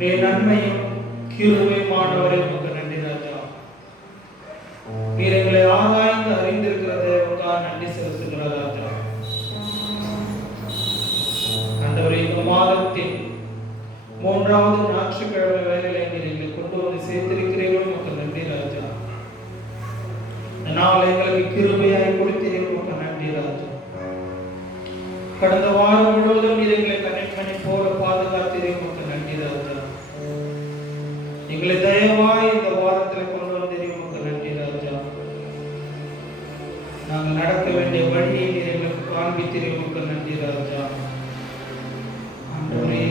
நன்மையும் கிருபையுமானவரே உமக்கு நன்றி ராஜா. நீர் எங்களை ஆராய்ந்து அறிந்திருக்கிறதே உமக்காக நன்றி செலுத்துகிற ராஜா. ஆண்டவரே, இந்த மாதத்தின் 3வது ஞாயிற்றுக்கிழமை வேளையிலே நீர் எங்களை கொண்டு வந்து சேர்த்திருக்கிறீர்கள், உமக்கு நன்றி ராஜா. இந்த நாள் எங்களுக்கு கிருபையாய் கொடுத்தீர்கள், உமக்கு நன்றி ராஜா. கடந்த வாரம் முழுவதும் நீர் எங்களை கண்ணி போல பாதுகாத்தீர்கள், உமக்கு நன்றி ராஜா. எங்களை தயவாய் இந்த வாரத்தில் கொண்டு வந்தீர்கள், உமக்கு நன்றி ராஜா. நாங்கள் நடக்க வேண்டிய வழியை நீர் எங்களுக்கு காண்பித்தீர்கள், உமக்கு நன்றி ராஜா. ஆண்டவரே,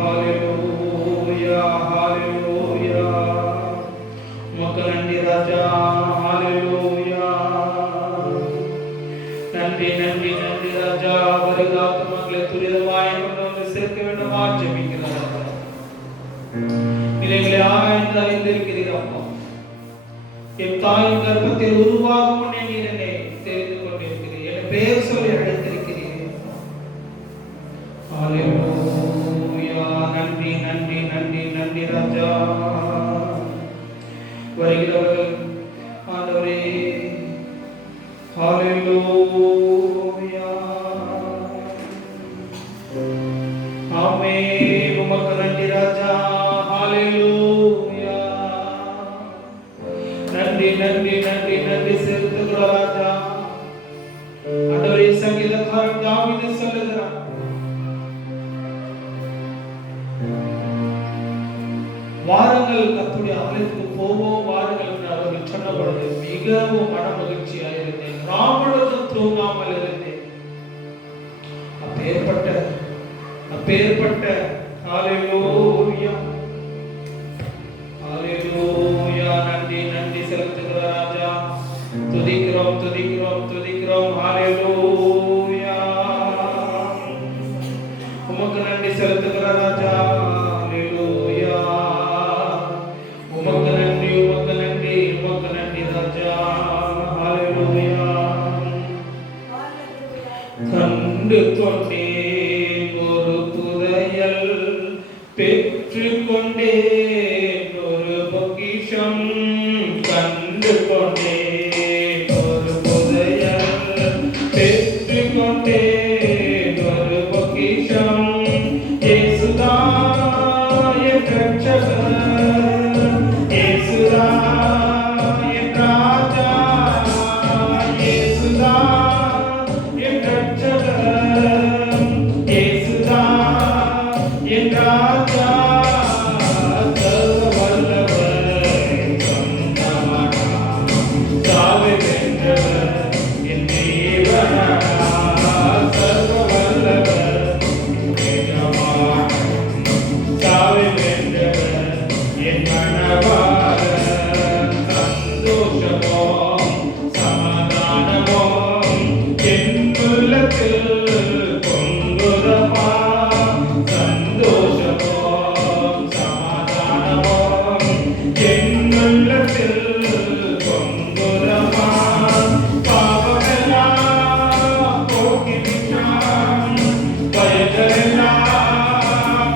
ஹalleluya ஹalleluya, உமக்கு நன்றி ராஜா. ஹalleluya, நன்றி நன்றி நன்றி ராஜா. வருகாத்த மக்களை துரிதமாய் கொண்டு வந்து சேர்க்க வேண்டுமா ஜெபிக்கிறார். எங்களை ஆராய்ந்து அறிந்திருக்கிறீர் அப்பா. என் தாயின் கர்ப்பத்தில் உருவாகும் முன்னே நீர் என்னை தெரிந்து கொண்டிருக்கிறீர், என் பெயர் சொல்லி அழைத்திருக்கிறீர். ஹalleluya, நன்றி நன்றி நன்றி நன்றி ராஜா. வருகிறவர்கள் ஆண்டவரே, ஹalleluya, ஆமென், உமக்கு நன்றி ராஜா. ஹalleluya, நன்றி நன்றி நன்றி நன்றி செலுத்துகிறோம் ராஜா. ஆண்டவரே, சங்கீதக்காரன் தாவீது சொல்லுகிறான், வாருங்கள் கர்த்தருடைய ஆலயத்துக்கு போவோம் வாருங்கள் என்று அவர்கள் சொன்ன பொழுது மிகவும் மன மகிழ்ச்சியாக இருந்தேன், ராமுழுதும் தூங்காமல் இருந்தேன். அப்பேற்பட்ட ஹalleluya ஹalleluya, நன்றி நன்றி செலுத்துகிற ராஜா. துதிக்கிறோம் துதிக்கிறோம் துதிக்கிறோம். ஹalleluya, உமக்கு நன்றி செலுத்துகிற ராஜா. ஹalleluya, உமக்கு நன்றி உமக்கு நன்றி உமக்கு நன்றி ராஜா. ஹalleluya, கண்டு கொண்டேன் ஒரு புதையல், பெற்று கொண்டேன் ஒரு பொக்கிஷம். கண்டு கொண்டேன் ஒரு புதையல், பெற்று கொண்டேன் ஒரு பொக்கிஷம். இயேசுதான் என் ரட்சகர், இயேசுதான் என் ராஜா, இயேசுதான் என் ரட்சகர், இயேசுதான் என் ராஜா. சர்வ வல்லவர் சொந்தமானா, சாவை வென்றவர் என் தேவனா. சர்வ வல்லவர் எஜமானன், சாவை வென்றவர் என் மணவாளன். சந்தோஷமோ சமாதானமோ என் உள்ளத்தில் பொங்குதமா. சந்தோஷமோ சமாதானமோ என் உள்ளத்தில் பொங்குதமா. பாவமெல்லாம் போக்கிவிட்டான், பயங்களெல்லாம்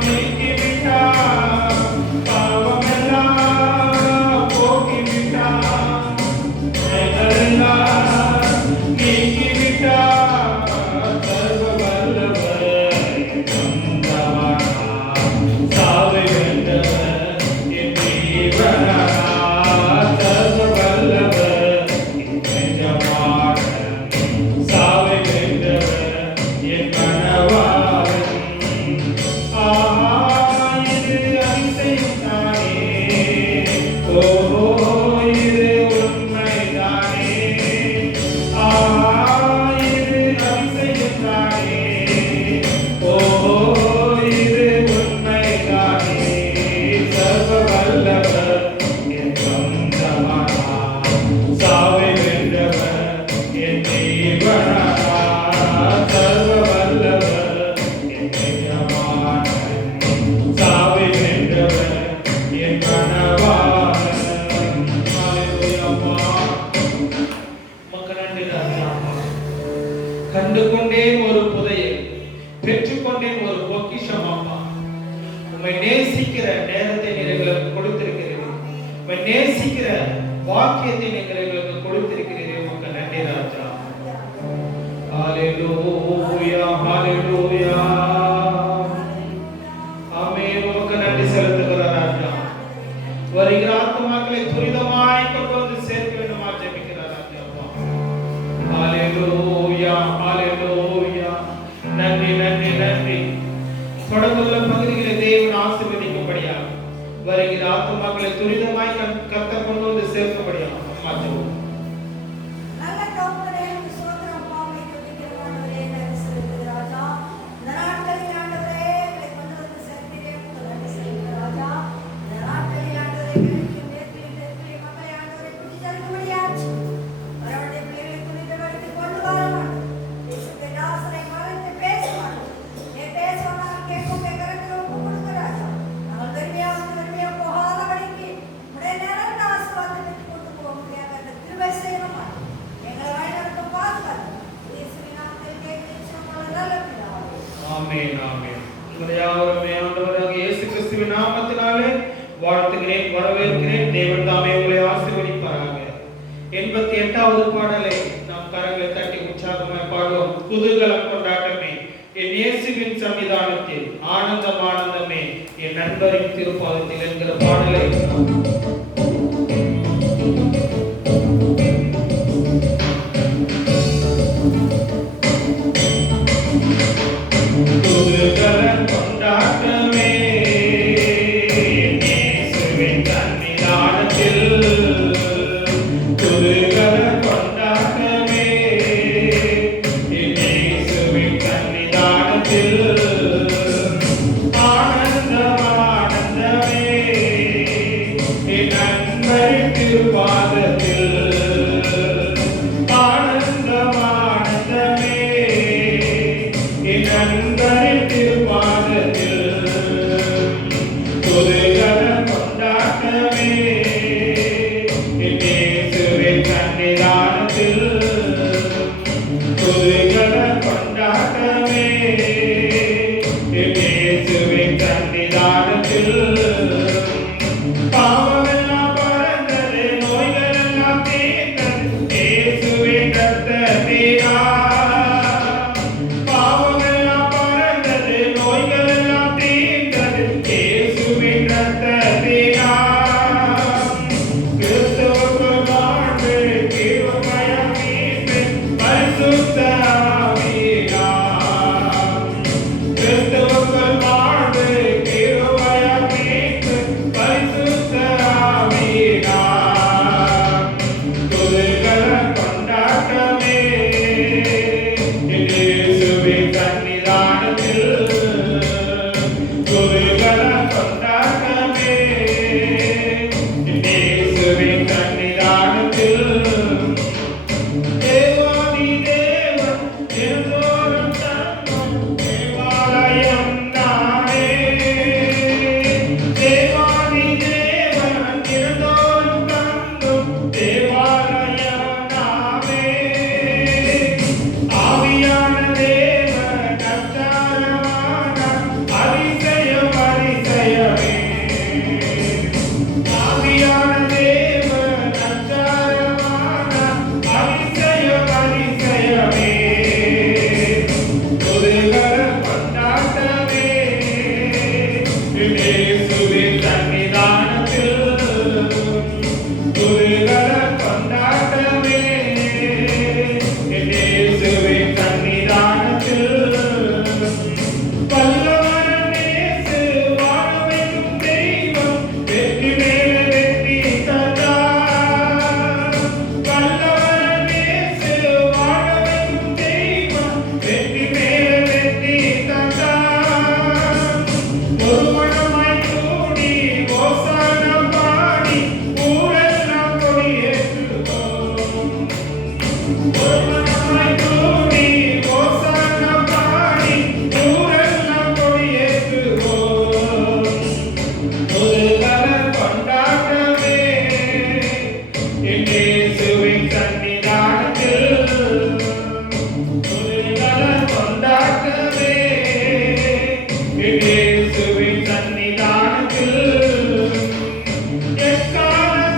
நீக்கிவிட்டான். பாவமெல்லாம் போக்கிவிட்டான், பயங்களெல்லாம் நீக்கிவிட்டான். சர்வ வல்லவர் சொந்தமானா, சாவை வென்றவர் என் தேவனா. சர்வ வல்லவர் எஜமானன், சாவை வென்றவர் என் மணவாளன். இது அதிசயம் தானே, ஓஹோ இது உண்மைதானே. இது அதிசயம் தானே, ஓஹோ இது உண்மைதானே. சர்வ வல்லவர் என் சொந்தமானா, சாவை வென்றவர் என் தேவனா. சர்வ வல்லவர் என் எஜமானன், சாவை வென்றவர் என் மணவாளன். ஹalleluya, அப்பா உமக்கு நன்றி ராஜா. கண்டு கொண்டேன் ஒரு புதையல், பெற்றுக்கொண்டேன் ஒரு பொக்கிஷம். அப்பா, உம்மை நேசிக்கிற வாக்கியத்தை நீங்கள் எங்களுக்கு கொடுத்திருக்கிறீர்கள். உமக்கு நன்றி ராஜா. ஹalleluya ஹalleluya. ஆமென். உமக்கு நன்றி செலுத்துகிறோம் ராஜா. வருகிற ஆத்துமாக்களை துரிதமாய் கொண்டு வந்து சேர்க்க வேண்டுமா ஜெபிக்கிறார் ராஜா. ஹalleluya ஹalleluya. நன்றி நன்றி நன்றி. தொடர்ந்துள்ள பகுதிகளை தேவன் ஆசீர்வதிக்கும்படியாக வருகிற ஆத்துமாக்களை துரிதமாய் கர்த்தர் கொண்டு வந்து சேர்க்கும்படியாக மாற்றவும். ஆமென் ஆமென். உங்களை யாவரும் ஆண்டவராக இயேசு கிறிஸ்துவின் நாமத்தினாலே வாழ்த்துகிறேன், வரவேற்கிறேன். தேவன் தாமே உங்களை ஆசீர்வதிப்பாராக. 88வது பாடலை நாம் கரங்களை தட்டி உற்சாகமாய் பாடுவோம். குதூகலம் கொண்டாட்டமே என் இயேசுவின் சன்னிதானத்தில், ஆனந்தம் ஆனந்தமே என் நண்பரின் திருப்பாதத்தில் என்கிற பாடலை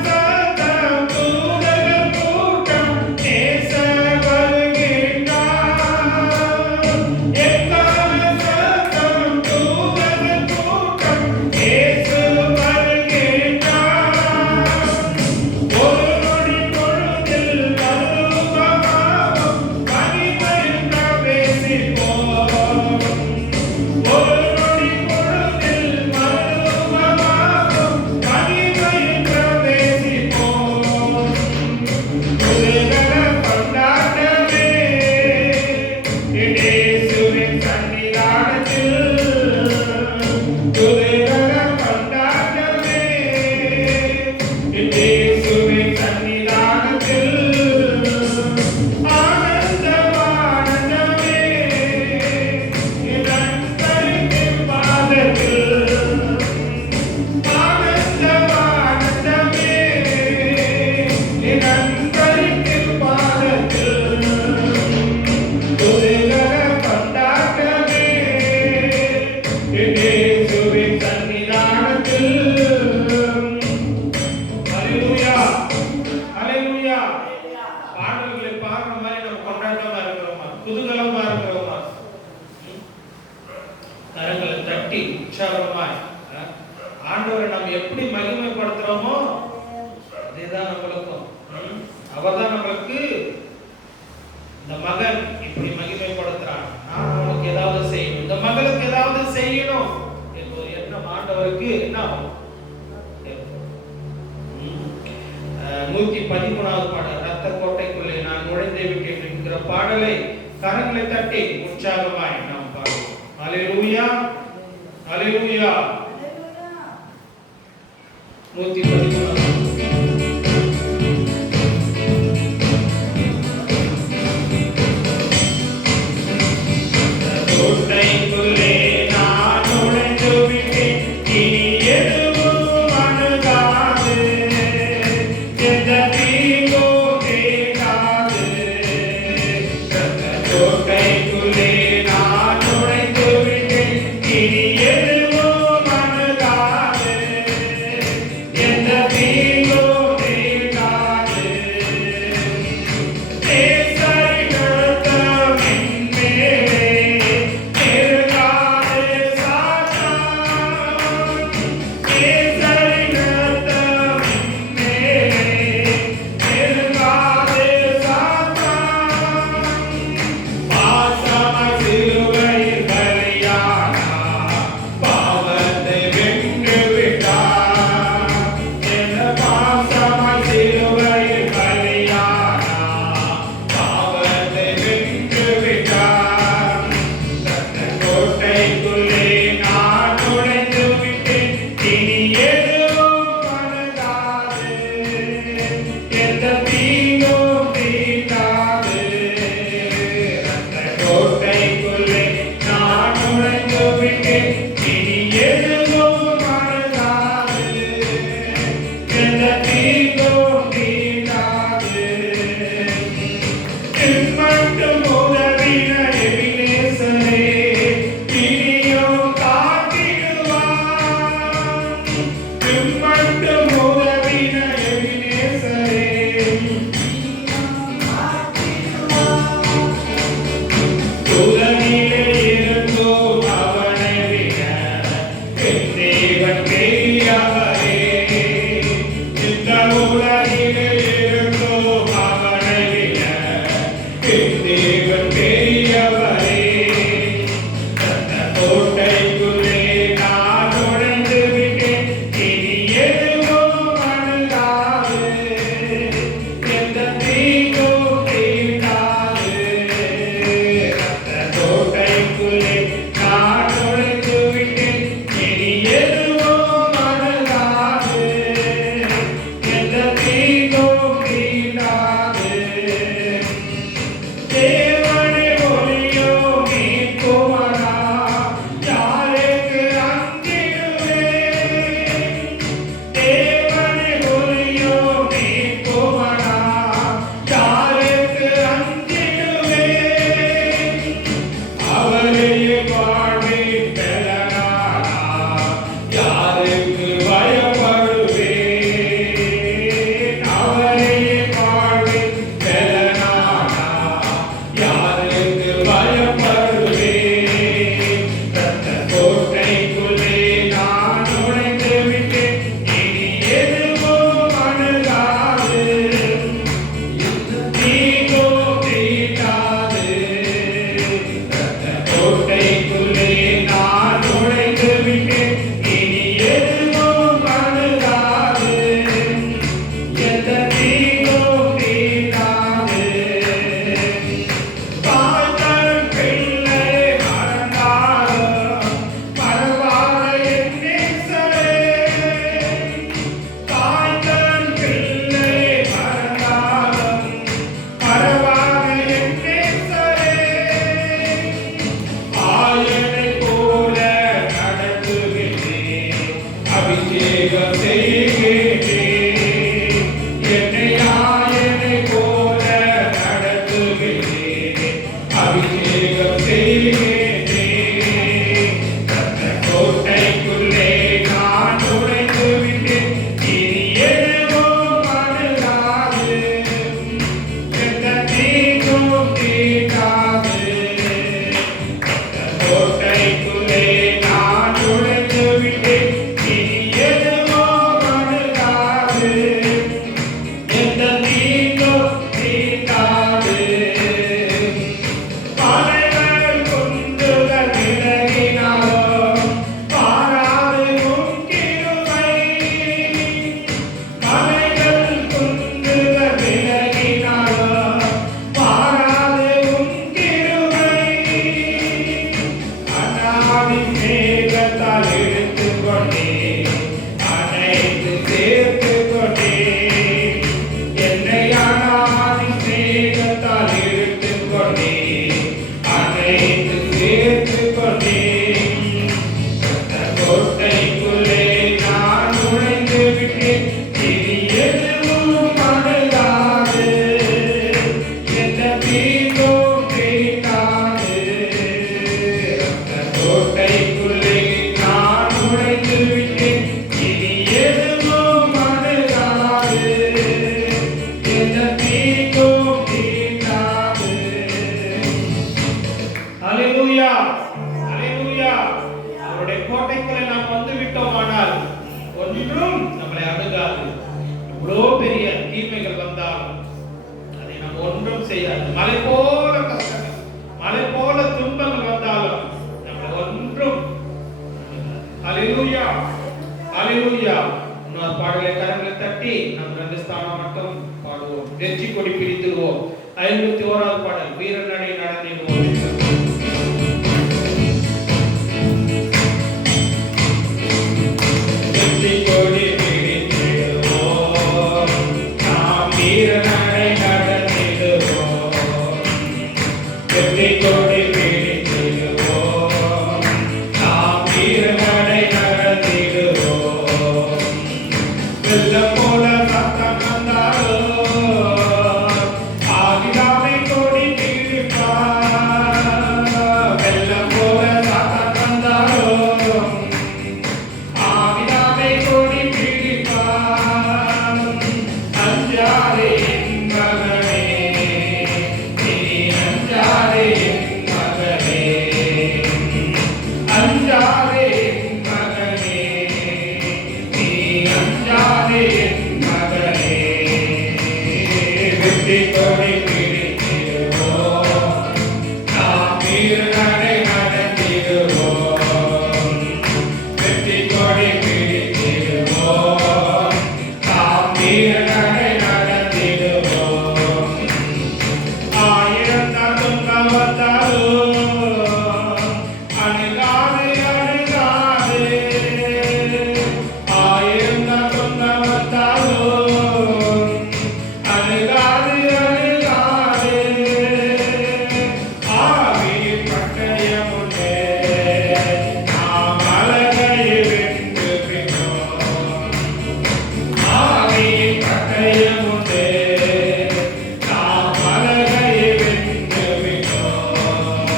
Santa அவர்தான் நம்மளுக்கு இந்த மகன் இப்படி மகிமைப்படுத்துறான், நான் அவனுக்கு ஏதாவது செய்யணும், இந்த மகளுக்கு ஏதாவது செய்யணும் என்பது எண்ணம் ஆண்டவருக்கு என்ன ஆகும்? 113வது பாடல், ரத்த கோட்டைக்குள்ளே நான் நுழைந்தே விட்டேன் என்கிற பாடலை கரங்களை தட்டி உற்சாகமாய் நாம் பாடுவோம். அல்லேலூயா, அல்லேலூயா. 113 In செய்யாது. மலை போல கஷ்டங்கள், மலை போல துன்பங்கள் வந்தாலும் நம்மளை ஒன்றும். ஹல்லேலூயா, ஹல்லேலூயா. இன்னொரு பாடலை கரங்களை தட்டி நாம் 2 ஸ்தானம் மட்டும் பாடுவோம். வெற்றி கொடி பிடித்துடுவோம். 51வது பாடல், வீரன் நடை நடந்திடுவோம். வெற்றி கொடி பிடித்திடுவோம், நாம் வீரன் நடை நடந்திடுவோம். வெற்றி கொடி பிடித்திடுவோம், நாம் வீரன் நடை நடந்திடுவோம். வெள்ளம் போல சத்தம் வந்தாலும் ஆகிதாமை கொடி பிடிப்பார். வெள்ளம் போல சத்தம் வந்தாலும் ஆகிதாமை கொடி பிடிப்பார். அஞ்சாதே என் மகனே, நீ அஞ்சாதே என் மகனே, அஞ்சாதே என் மகனே, நீ அஞ்சாதே என் மகனே. வெற்றி கொடி பிடித்திடுவோம், நாம் வீரநடை நடந்திடுவோம். வெற்றி கொடி பிடித்திடுவோம், நாம் வீரநடை நடந்திடுவோம். ஆயிரம் துன்பம் வந்தாலும் அணுகாதே, அணுகாதே. ஆயிரம் துன்பம் வந்தாலும் அணுகாதே, அணுகாதே. ஆவியின் பட்டயம் உண்டே, நாம் அழகையை வென்று விட்டோம். ஆவியின் பட்டயம் உண்டே, நாம் அழகையை வென்று விட்டோம்.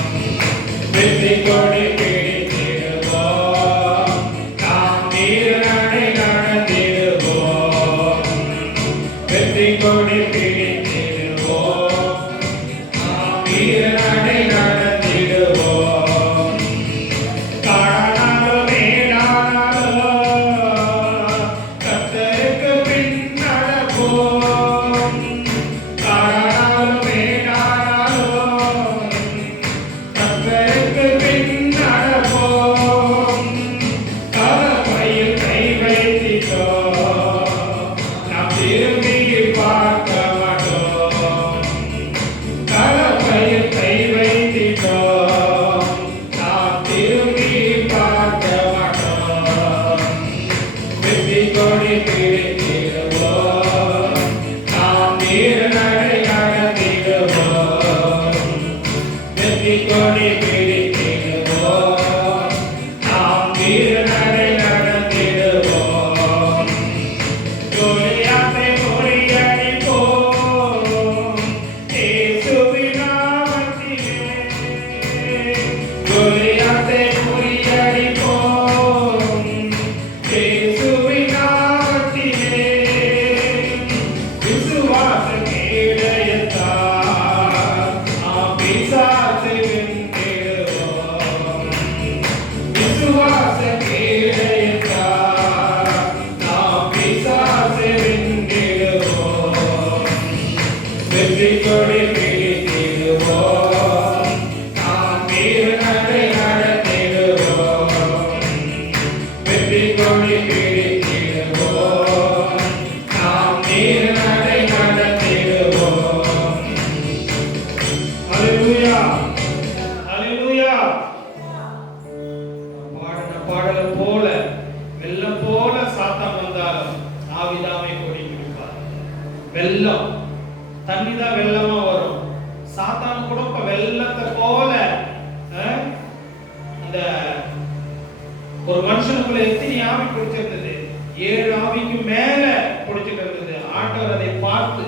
வெற்றி கொடி பிடித்திடுவோம், நாம் வீரநடை நடந்திடுவோம். வெற்றி கொடி பிடித்திடுவோம், நாம் வீரநடை நடந்திடுவோம். காடானாலும் மேடானாலும் கர்த்தருக்கு பின் நடப்போம். காடானாலும் மேடானாலும் கர்த்தருக்கு பின் நடப்போம். கலப்பையில் கை வைத்திட்டோம், நாம் திரும்பி பார்க்க மாட்டோம். கலப்பையில் கை வைத்திட்டோம், நாம் திரும்பி பார்க்க மாட்டோம். வெற்றி கொடி பிடித்திடுவோம், நாம் வீரநடை நடந்திடுவோம். வெற்றி கொடி பிடித்திடுவோம், நாம் வீரநடை நடந்திடுவோம். கோலியாத்தை முறியடிப்போம், இயேசுவின் நாமத்திலே. கோலியாத்தை முறியடிப்போம், இயேசுவின் நாமத்திலே. விசுவாச கேடயத்தால் நாம் பிசாசை வென்றிடுவோம். விசுவாச கேடயத்தால் நாம் பிசாசை வென்றிடுவோம். வெற்றி கொடி பிடித்திடுவோம், நாம் வீரநடை நடந்திடுவோம். வெற்றி கொடி பிடித்திடுவோம், நாம் வீரநடை நடந்திடுவோம். ஹல்லேலூயா, ஹல்லேலூயா. பாடின பாடலை போல வெள்ளம் போல சாத்தான் வந்தாலும் ஆவிதாமை கொடி பிடிப்பார். வெள்ளம் தண்ணி தான் வெள்ளமா வரும். சாத்தான் கூட இப்ப வெள்ளத்தை போல அந்த ஒரு மனுஷனுக்குள்ள எத்தனை ஆவி பிடிச்சிருந்தது? 7 ஆவிக்கு மேல பிடிச்சிட்டு இருந்தது. ஆண்டவர் அதை பார்த்து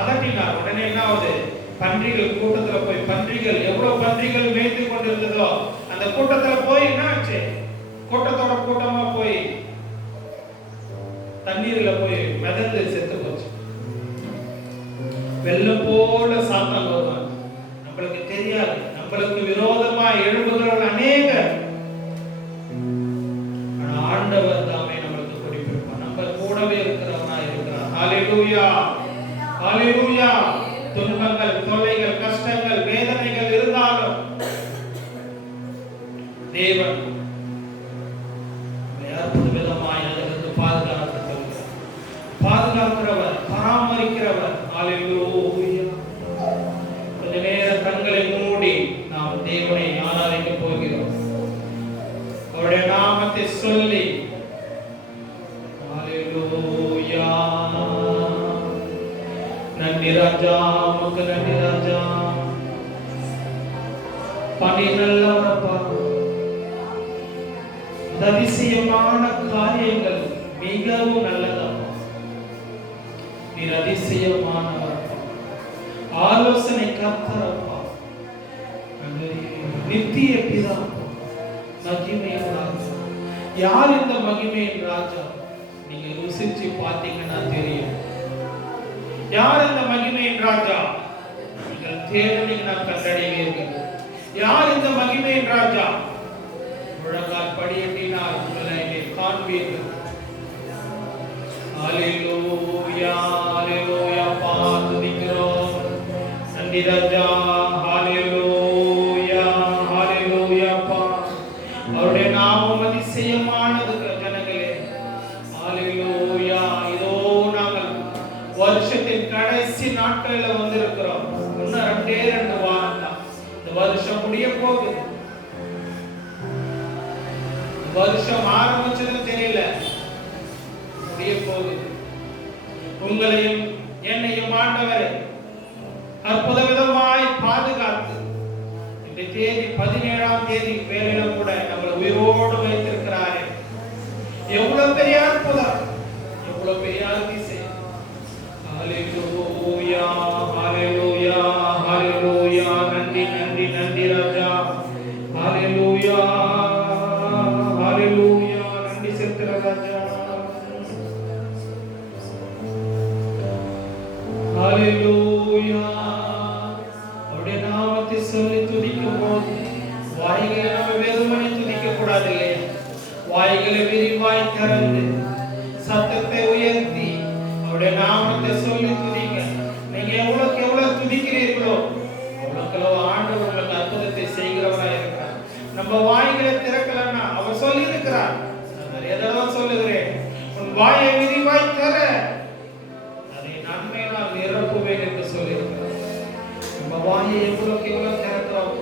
அதட்டினார். உடனே என்ன ஆகுது? பன்றிகள் கூட்டத்துல போய், பன்றிகள் எவ்வளவு பன்றிகள் மேய்த்து கொண்டிருந்ததோ அந்த கூட்டத்துல போய் என்ன ஆச்சு? கூட்டத்தோட கூட்டமா போய் தண்ணீர்ல போய் மிதந்து செத்து போச்சு. வெள்ளம் போல சாத்தான் வருவான். நம்மளுக்கு தெரியாது, நம்மளுக்கு விரோதமா எழும்புகிறவர்கள் அநேகர். ஆனா ஆண்டவர் தாமே நம்மளுக்கு குறிப்பிடுவார். நம்ம கூடவே இருக்கிறவனா இருக்கிறார். ஹalleluya, ஹalleluya. துன்பங்கள், தொல்லைகள், கஷ்டங்கள், வேதனைகள் இருந்தாலும் தேவன் அற்புத விதமாய் அதிலிருந்து பாதுகாக்கிறவர், பராமரிக்கிறவர். ஹல்லேலூயா. கொஞ்ச நேரம் கண்களை மூடி நாம் தேவனை ஆராதிக்க போகிறோம். அவருடைய நாமத்தை சொல்லி ஹல்லேலூயா. நன்றி ராஜா, உமக்கு நன்றி ராஜா. பணி நல்லவரப்பா. அதிசயமான காரியங்கள் மிகவும் நல்லதப்பா. நீர் அதிசயமானவரப்பா. ஆலோசனை கர்த்தரப்பா. நித்திய பிதாப்பா. மகிமையின் ராஜா. யார் இந்த மகிமையின் ராஜா? நீங்க ருசிச்சு பார்த்தீங்கன்னா தெரியும். யார் இந்த மகிமையின் ராஜா? நீங்கள் தேடினீங்கன்னா கண்டடைவீர்கள். யார் இந்த மகிமையின் ராஜா? முழங்கால் படியட்டினால் உங்களை காண்பீர்கள். ஹல்லேலூயா, ஹல்லேலூயா. துதிக்கிறோம். நன்றி ராஜா. ஹல்லேலூயா, ஹல்லேலூயா. அவருடைய நாமம் அதிசயமானது ஜனங்களே. ஹல்லேலூயா. இதோ நாங்கள் வருஷத்தின் கடைசி நாட்களில் வந்திருக்கிறோம். இன்னும் 2 வாரம் தான் இந்த வருஷம் முடிய போகுது. வருஷம் ஆரம்பிச்சது தெரியல, முடிய போகுது. உங்களையும் என்னையும் ஆண்டவர் அற்புத விதமாய் பாதுகாத்து இந்த தேதி 17ஆம் தேதி வேலையில கூட நம்மளை உயிரோடு வைத்திருக்கிறாரே. எவ்வளவு பெரிய அற்புதம், எவ்வளவு பெரிய அதிசயம். ஹல்லேலூயா, ஹல்லேலூயா, ஹல்லேலூயா. நன்றி, நன்றி, நன்றி ராஜா. ஹல்லேலூயா, ஹல்லேலூயா. நன்றி செலுத்துற ராஜா. ஹல்லேலூயா. அவருடைய நாமத்தை சொல்லி துதிக்கும் போது வாய்களை நம்ம வெறுமனே துதிக்க கூடாது இல்லையா? வாய்களை விரிவாய் திறந்து சத்தத்தை உயர்த்தி அவருடைய நாமத்தை சொல்லி துதிங்க. நீங்க எவ்வளவுக்கு எவ்வளவு துதிக்கிறீர்களோ அவ்வளவு ஆண்டவர் உங்களுக்கு அற்புதத்தை செய்கிறவராக இருக்கிறார். நம்ம வாய்களை திறக்கலன்னா அவர் சொல்லி இருக்கிறார். நிறைய தடவை சொல்லுகிறேன், உன் வாயை விரிவாய் தர அதை நன்மையினால் நிரப்புவேன் என்று சொல்லியிருக்கிறார். நம்ம வாயை எவ்வளவுக்கு எவ்வளவு திறக்கிறோம்,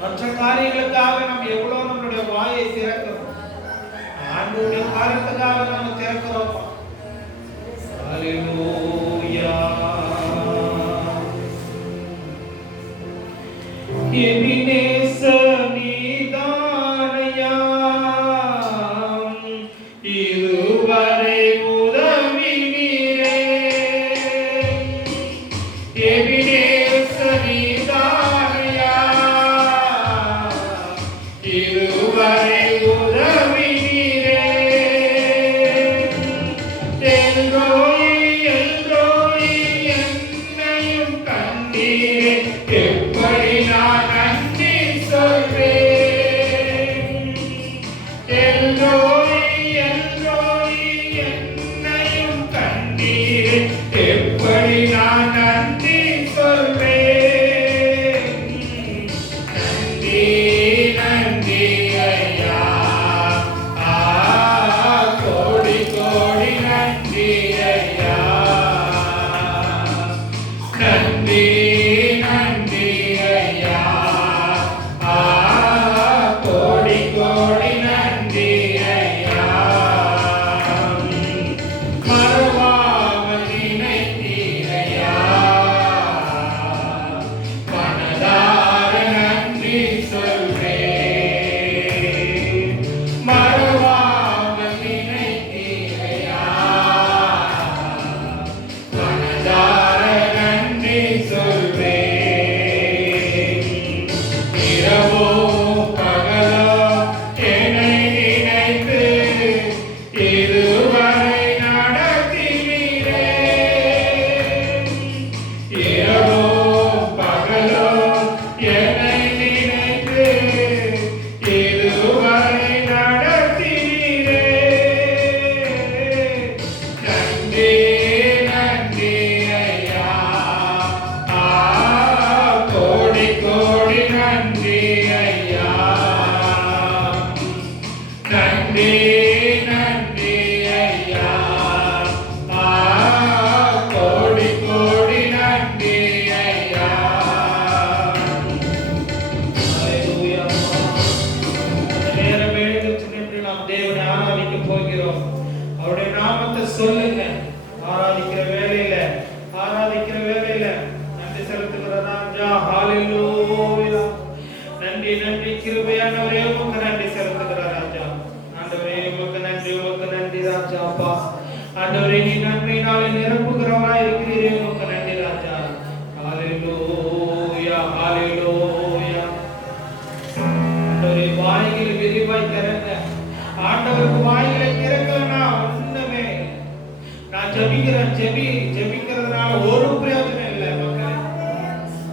மற்ற காரியங்களுக்காக நம்ம எவ்வளவு நம்மளுடைய வாயை திறக்கிறோம், ஆண்டவருடைய காரியத்துக்காக நம்ம திறக்கிறோம். ஹல்லேலூயா. எபினேசர் நீதானையா, இதுவரை உதவினீரே. எபினேசர் நீதானையா, இதுவரை உதவினீரே. எல்ரோய், எல்ரோய், என்னையும் கண்டீரே. எப்படி நான் நன்றி சொல்வேன். எல்ரோய், எல்ரோய், என்னையும் கண்டீரே. எப்படி நான் நன்றி வேளையில நன்றி செலுத்துகிற ராஜா. ஹalleluya. நன்றி நன்றி கிருபையானவரே, உமக்கு நன்றி செலுத்துகிற ராஜா. ஆண்டவரே உமக்கு நன்றி ராஜா. அப்பா ஆண்டவரே, நீ நன்மையினாலே நிரப்புகிறவராய் இருக்கிறீரே, உமக்கு நன்றி ராஜா. ஹalleluya ஹalleluya. ஆண்டவரே வாய்களை விரிவாய் திறங்க. ஆண்டவருக்கு வாய்களை திறக்கலனா ஒண்ணுமே. நான் ஜெபிக்கிறதுனால ஒரு பிரயோஜனம் இல்லை மக்களே.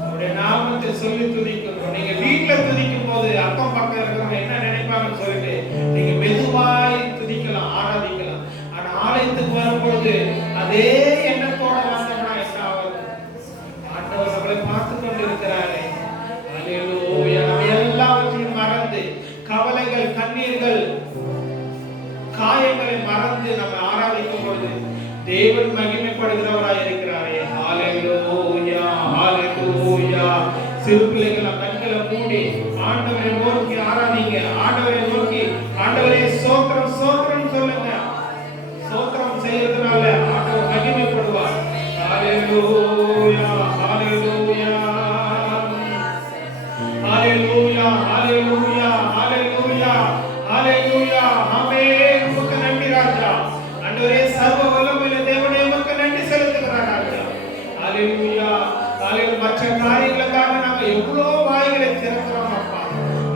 அவருடைய நாமத்தை சொல்லி துதிக்கணும். நீங்க வீட்டுல துதிக்கும் போது அக்கம் பக்கம் இருக்கிறவங்க என்ன நினைப்பாங்கன்னு சொல்லிட்டு நீங்க மெதுவாய் துதிக்கலாம், ஆராதிக்கலாம். ஆனா ஆலயத்துக்கு வரும்பொழுது அதே எண்ணத்தோட வந்தோம்னா என்ன ஆகுது? ஆண்டவர் நம்மளை பார்த்து கொண்டு இருக்கிறாரே. அல்லேலூயா. நம்ம எல்லாவற்றையும் மறந்து, கவலைகள், கண்ணீர்கள், காயங்களை மறந்து நம்ம ஆராதிக்கும் பொழுது தேவன் மகிமைப்படுகிறவராய் இருக்கிறாரே. ஹalleluya ஹalleluya. சிறு பிள்ளைகள் கண்களை மூடி ஆண்டவரை நோக்கி ஆராதிங்க. ஆண்டவரை நோக்கி ஆண்டவரே ஸ்தோத்திரம் ஸ்தோத்திரம் சொல்லுங்க. ஸ்தோத்திரம் செய்யறதுனால ஆண்டவர் மகிமைப்படுவார். ஹalleluya ஹalleluya ஹalleluya ஹalleluya ஹalleluya ஹalleluya. ஆமென். உமக்கு நன்றி ராஜா. ஆண்டவரே சர்வ வல்லமையுள்ள தேவனே, உமக்கு நன்றி செலுத்துகிறோம் ராஜா. ஹalleluya ஹalleluya. மற்ற காரியங்களுக்காக நாம எவ்வளவு வாய்களை திறக்கிறோம் அப்பா.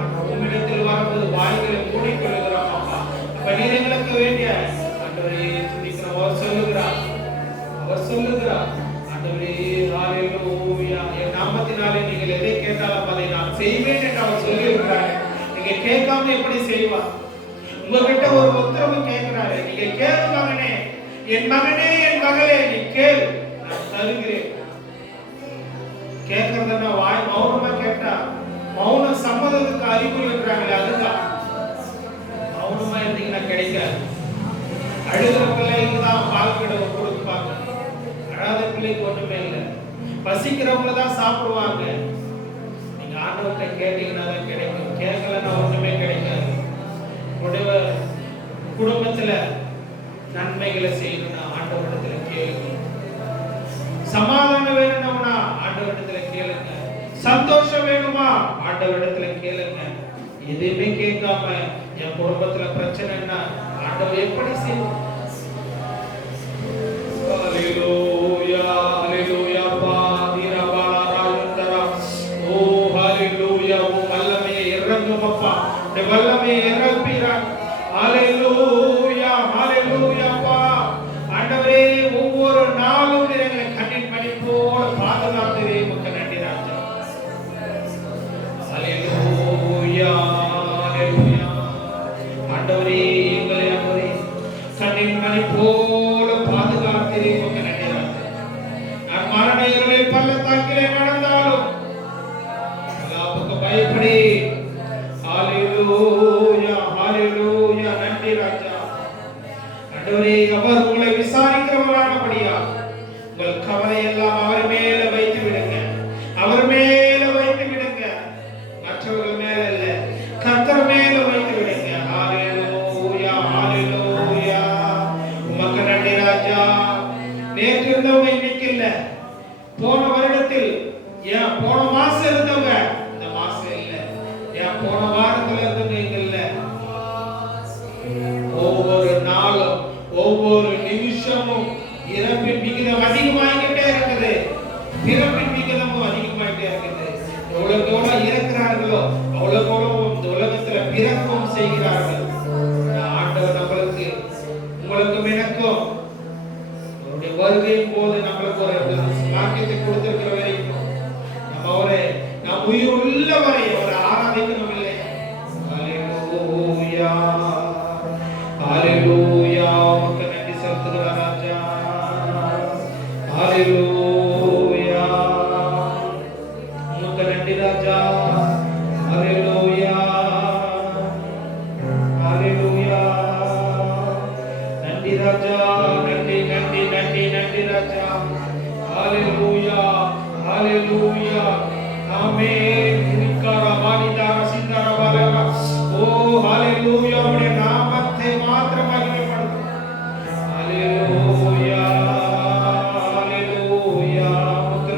ஆனா உம்மிடத்தில் வரும்போது வாய்களை மூடிக்கொள்கிறோம் அப்பா. அப்ப நீர் எங்களுக்கு வேண்டிய ஆண்டவரே துதிக்கிறோம். அவர் சொல்லுகிறார் ஆண்டவரே ஹalleluya. என் நாமத்தினாலே நீங்கள் எதை கேட்டாலும் அதை நான் செய்வேன் என்று அவர் சொல்லியிருக்கிறார். நீங்க கேட்காம எப்படி செய்வார்? உங்ககிட்ட ஒரு உத்தரவு கேட்கிறாரு. நீங்க கேளு மகனே, என் மகனே, என் மகளே, நீ கேள், நான் தருகிறேன். கேட்கறதுன்னா வாய் மௌனமா கேட்டா மௌனம் சம்மதத்துக்கு அறிகுறி இருக்கிறாங்களே, அதுதான். மௌனமா இருந்தீங்கன்னா கிடைக்காது. அழுகிற பிள்ளைக்கு தான் பால் கடவை கொடுப்பாங்க. அழாத பிள்ளைக்கு ஒண்ணுமே இல்லை. பசிக்கிறவங்க தான் சாப்பிடுவாங்க. நீங்க ஆண்டவர்கிட்ட கேட்டீங்கன்னா தான் கிடைக்கும். கேட்கலன்னா ஒண்ணுமே கிடைக்காது. குடும்பத்துல நன்மைகளை செய்யணும்னா ஆண்டவரிடத்துல கேளுங்க. சமாதானம் வேணும்னா ஆண்டவரிடத்துல கேளுங்க. சந்தோஷம் வேணுமா ஆண்டவரிடத்துல கேளுங்க. எதுவுமே கேட்காம என் குடும்பத்துல பிரச்சனைன்னா ஆண்டவர் எப்படி செய்வார்? ஹalleluya ஹalleluya. பாதிரபாராயுந்தரா. ஓ ஹalleluya. ஓ வல்லமே இறங்கும் அப்பா. இந்த வல்லமே இறங்குகிறார். ஹalleluya ஹalleluya. அப்பா ஆண்டவரே, ஒவ்வொரு நாளும் எங்களை கண்ணின் மணி போல பாதுகாத்ததே உமக்கு நன்றி ராஜா. ஹalleluya ஹalleluya. ஆண்டவரே, எங்களை ஆண்டவரே கண்ணின் மணி போல பாதுகாத்ததே உமக்கு நன்றி ராஜா. நான் மரண இருளில் பள்ளத்தாக்கிலே நடந்தாலும் எல்லாத்துக்கும் பயப்படி. ஹalleluya ஹalleluya. நன்றி ராஜா. ஆண்டவரே, அவர் உங்களை விசாரிக்கிறவரானபடியா உங்கள் கவலை எல்லாம் அவர் மேல வைத்து விடுங்க. அவர் மேல வைத்து விடுங்க. மற்றவர்கள் மேல இல்ல, கர்த்தர் மேல வைத்து விடுங்க. ஹalleluya ஹalleluya. உமக்கு நன்றி ராஜா. நேற்று இருந்தவங்க இன்னைக்கு இல்ல. போன வருடத்தில் ஏன் போன மாசம் இருந்தவங்க இந்த மாசம் இல்ல. ஏன் போன வாரத்துல இருந்தவங்க இங்க இல்ல. ஒவ்வொரு நாளும் ஒவ்வொரு நிமிஷமும் இறப்பின் விகிதம் அதிகமாகிட்டே இருக்குது. பிறப்பின் விகிதமும் அதிகமாகிட்டே இருக்குது. எவ்வளவுக்கு எவ்வளவு இறக்கிறார்களோ அவ்வளவுக்கு எவ்வளவு இந்த உலகத்துல பிறக்கவும் செய்கிறார்கள். ஆண்டவர் நம்மளுக்கு, உங்களுக்கும் எனக்கும் அவருடைய வருகையின் போது நம்மளுக்கு ஒரு வாக்கியத்தை கொடுத்திருக்கிற வரைக்கும் நம்ம அவரை நாம் உயிர் உள்ள வரை அவரை ஆராதிக்கணும் இல்லை? ஹalleluya ஹalleluya. உமக்கு நன்றி செலுத்துகிறோம் ராஜா. ஹalleluya உமக்கு நன்றி ராஜா. ஹalleluya ஹalleluya. நன்றி ராஜா. நன்றி நன்றி நன்றி நன்றி ராஜா. ஹalleluya ஹalleluya. ஆமென். நிக்காரா வாலிதாரா சிந்தாரா வாலரா. ஓ ஹalleluya. உம்முடைய நாமத்தை மாத்திரம் மகிமைப்படுத்தும். ஹalleluya ஹalleluya. உமக்கு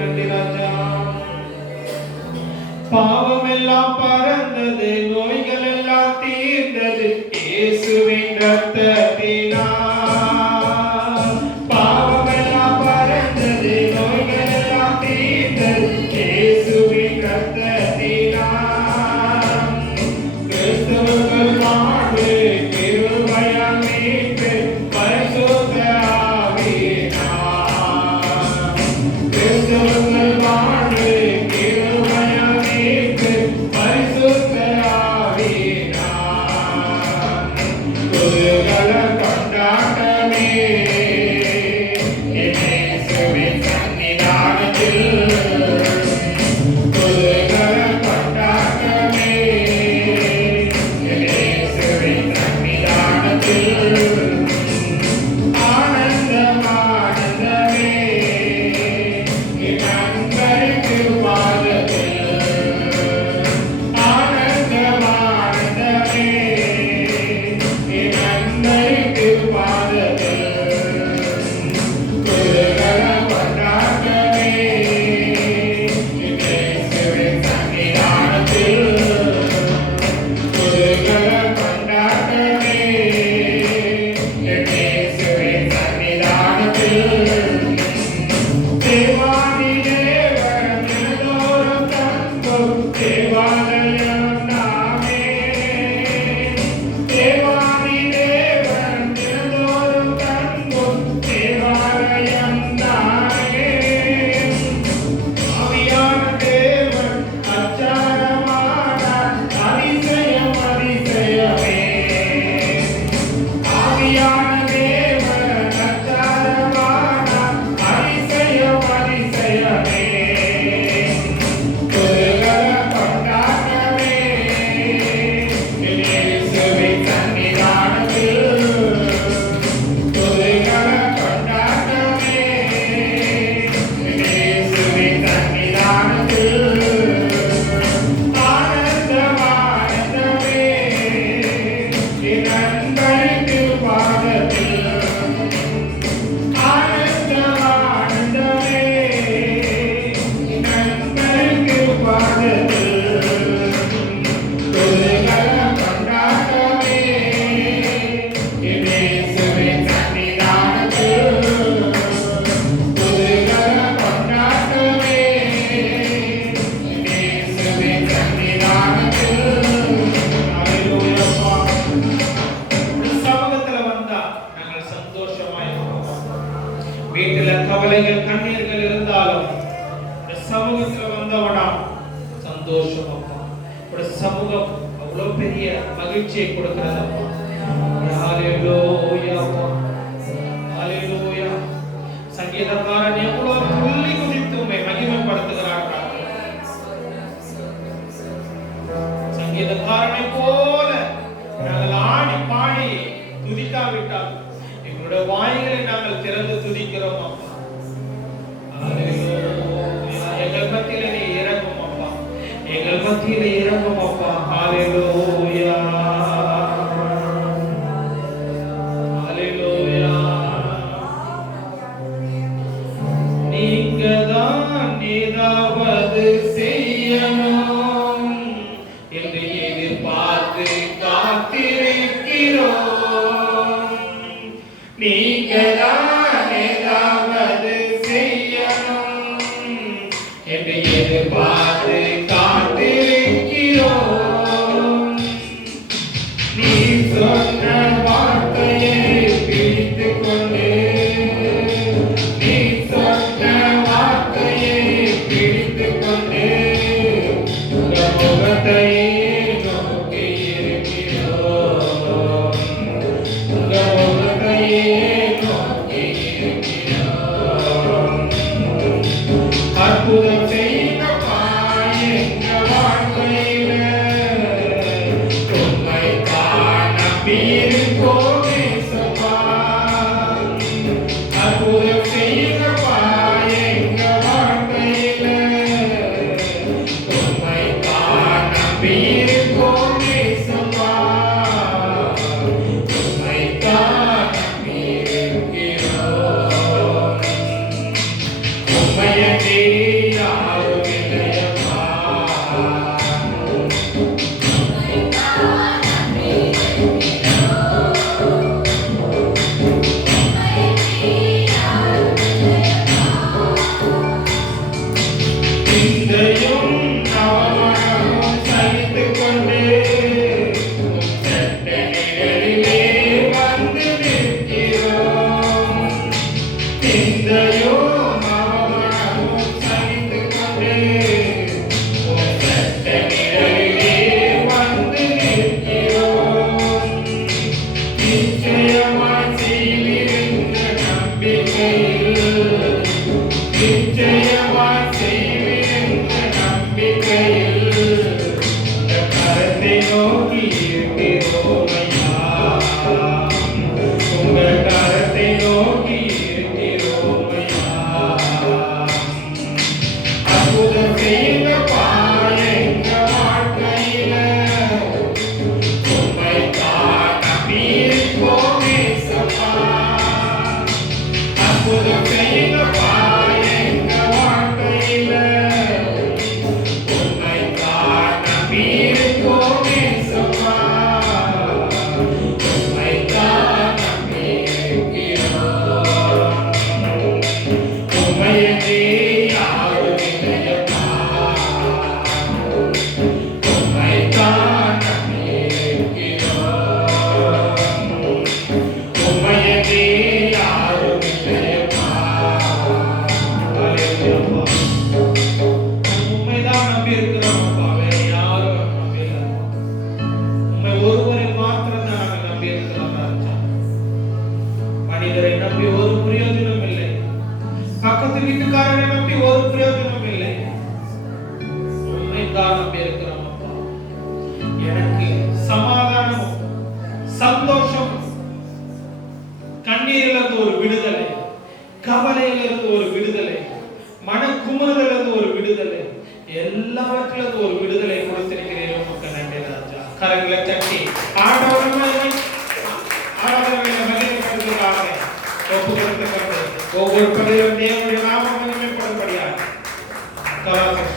மீட்டல் இயேசுவின் இரத்தத்தினால். கிறிஸ்துவுக்குள் வாழ்வு கிருபையால் மீட்டு பரிசுத்த ஆவியினால். கிறிஸ்துவுக்குள் வாழ்வு கிருபையால் மீட்டு பரிசுத்த ஆவியினால். குதூகல கொண்டாட்டமே இயேசுவின் சந்நிதானத்தில். குதூகல கொண்டாட்டமே இயேசுவின் சந்நிதானத்தில். ஆனந்தம் ஆனந்தமே என் நண்பருக்கு பாதத்தில். ஆனந்தம் ஆனந்தமே என் நண்பருக்கு பாதத்தில். குதூகல கொண்டாட்டமே இயேசுவின் சந்நிதானத்தில். குதூகல கொண்டாட்டமே இயேசுவின் சந்நிதானத்தில். தேவாதி தேவன் தினந்தோறும் தங்கும் தேவாலயம் நாமே. தேவாதி தேவன் தினந்தோறும் தங்கும் தேவாலயம் நாமே. ஆவியான தேவன் அச்சாரமானார் அதிசயம் அதிசயமே. ஆவியான தேவன் அச்சாரமானார் அதிசயம் அதிசயமே. குதூகல கொண்டாட்டமே இயேசுவின் சந்நிதானத்தில். குதூகல கொண்டாட்டமே இயேசுவின் சந்நிதானத்தில். ஆனந்தம் ஆனந்தமே என் நண்பருக்கு பாதத்தில். ஆனந்தம் ஆனந்தமே என் நண்பருக்கு பாதத்தில். குதூகல கொண்டாட்டமே இயேசுவின் சந்நிதானத்தில். குதூகல கொண்டாட்டமே இயேசுவின் சந்நிதானத்தில். அல்லேலூயா. சமூகத்துல வந்தா நாங்கள் சந்தோஷமாய் இருப்போம். வீட்டுல கவலைகள் கண்ணீர்கள் இருந்தாலும் சமூகத்துல வந்தவனா சந்தோஷம் அப்பா. ஒரு சமூகம் அவ்வளவு பெரிய மகிழ்ச்சியை கொடுக்கிறது அப்பா. ஹalleluya அப்பா. ஹalleluya. சங்கீதக்காரன் எவ்வளவு துள்ளி குதித்து உம்மை மகிமைப்படுத்துகிறார். சங்கீதக்காரனை போல நாங்கள் ஆடி பாடி துதிக்காவிட்டால் எங்களுடைய வாய்களை நாங்கள் திறந்து துதிக்கிறோம் அப்பா. ஹalleluya. எங்கள் மத்தியிலே நீ இறங்கும் அப்பா. எங்கள் மத்தியிலே இறங்கும் அப்பா. ஹalleluya. ஹalleluya. நீங்க தான் ஏதாவது செய்யணும் என்று எதிர்பார்த்து காத்திருக்கிறோம். நீங்க தான் ஏதாவது செய்யணும் என்று எதிர்பார்த்து காத்திருக்கிறோம். நீ சொன்ன வார்த்தையை பிடித்துக் கொண்டு, நீ சொன்ன வார்த்தையை பிடித்துக் கொண்டு உங்கள் முகத்தையே நோக்கி இருக்கிறோம். உங்கள் முகத்தையே நோக்கி இருக்கிறோம். அற்புதம் செய்த பாயே எல்லாவற்றிலும் ஒரு விடுதலை கொடுத்திருக்கிறீர்கள். உமக்கு நன்றி ராஜா. கரங்களை தட்டி ஆண்டவரை மகிமைப்படுத்துவதாக ஒப்புக்கொடுக்கப்பட்டு ஒவ்வொரு பதிலும் தேவனுடைய நாமம் மகிமைப்படும்படியாக கலாச்சாரம்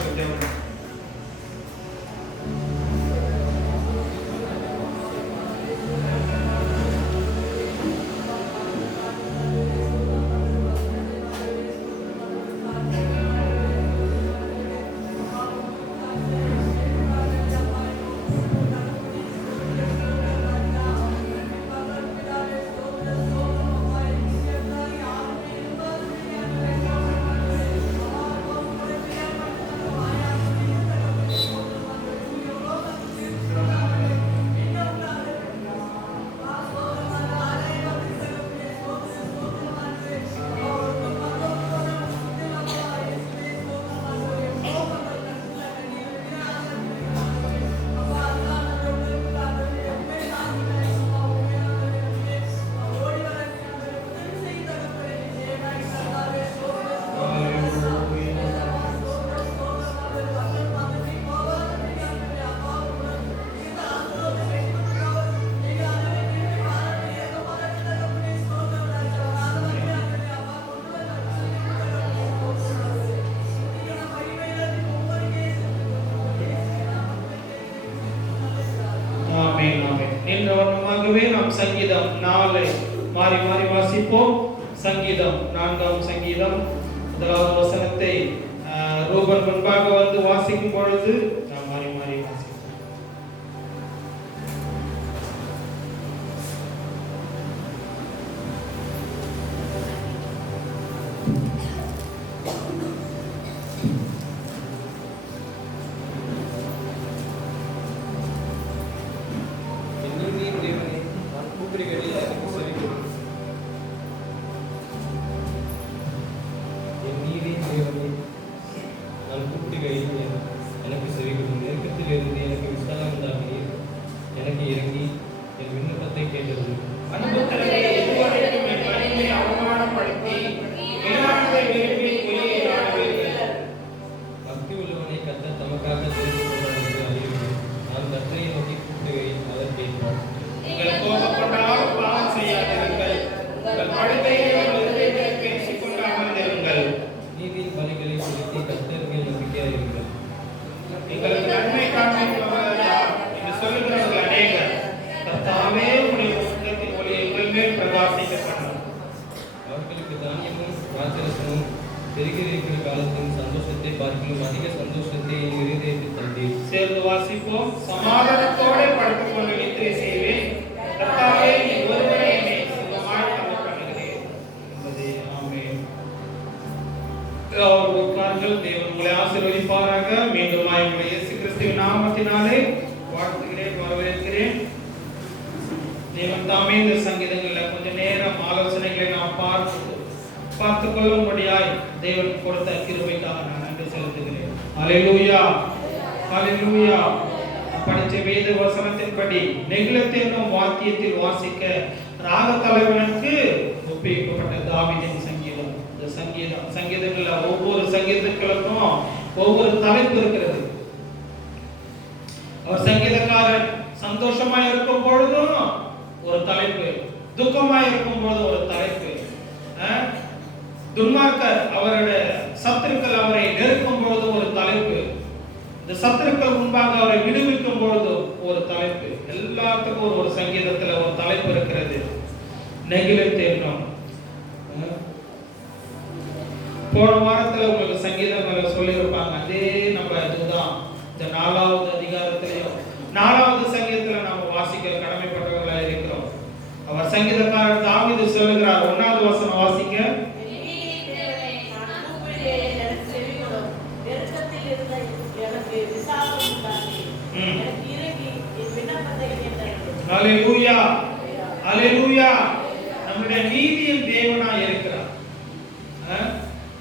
நாம் சங்கீதம் 4 மாறி மாறி வாசிப்போம். சங்கீதம் 4ஆம் சங்கீதம் 1வது வசனத்தை ரூபன் முன்பாக வந்து வாசிக்கும் பொழுது நாம் மாறி மாறி வாசிப்போம். சந்தோஷத்தை பார்க்கிலும் அதிக சந்தோஷத்தை இருதயத்தில் தந்தீர். சேர்ந்து வாசிப்போம். சமாதானத்தோடு படுத்துக் கொண்டு நித்திரை செய்வேன். கர்த்தாவே, நீ ஒருவரே என்னை சுகமாய் பண்ணுகிறீர் என்பதே. ஆமென். உட்கார்கள். தேவன் உங்களை ஆசீர்வதிப்பாராக. மீண்டும் உங்களை இயேசு கிறிஸ்துவின் நாமத்தினாலே வாழ்த்துகிறேன், வரவேற்கிறேன். தேவன் தாமே இந்த சங்கீதங்களில் கொஞ்ச நேரம் ஆலோசனைகளை நாம் பார்த்துக் கொள்ளும்படியாய் தேவன் கொடுத்த கிருபைக்காக நான் நன்றி செலுத்துகிறேன். அல்லேலூயா, அல்லேலூயா. படித்த வேத வசனத்தின்படி நெகிழத் என்னும் வாத்தியத்தில் வாசிக்க ராக தலைவனுக்கு ஒப்புவிக்கப்பட்ட தாவீதின் சங்கீதம். இந்த சங்கீதங்கள்ல ஒவ்வொரு சங்கீதங்களுக்கும் ஒவ்வொரு தலைப்பு இருக்கிறது. அவர் சங்கீதக்காரன் சந்தோஷமா இருக்கும் பொழுதும் ஒரு தலைப்பு, துக்கமா இருக்கும் பொழுது ஒரு தலைப்பு, துன்மார்க்கர் அவருடைய சத்துருக்கள் அவரை நெருக்கும் பொழுது ஒரு தலைப்பு, இந்த சத்துருக்கள் முன்பாக அவரை விடுவிக்கும் பொழுது ஒரு தலைப்பு. எல்லாத்துக்கும் ஒரு சங்கீதத்துல ஒரு தலைப்பு இருக்கிறது. நெகிழத் என்னும். போன வாரத்துல உங்களுக்கு சங்கீதங்களை சொல்லியிருப்பாங்க. அதே நம்ம இதுதான் இந்த 4வது அதிகாரத்திலையும் 4வது சங்கீதத்துல நாம வாசிக்க கடமைப்பட்டவர்களா இருக்கிறோம். அவர் சங்கீதக்காரர் தாவீது சொல்லுகிறார். 1வது வசனம் வாசிங்க. அல்லேலூயா, அல்லேலூயா. நம்முடைய நீதியின் தேவனாய் இருக்கிறார்.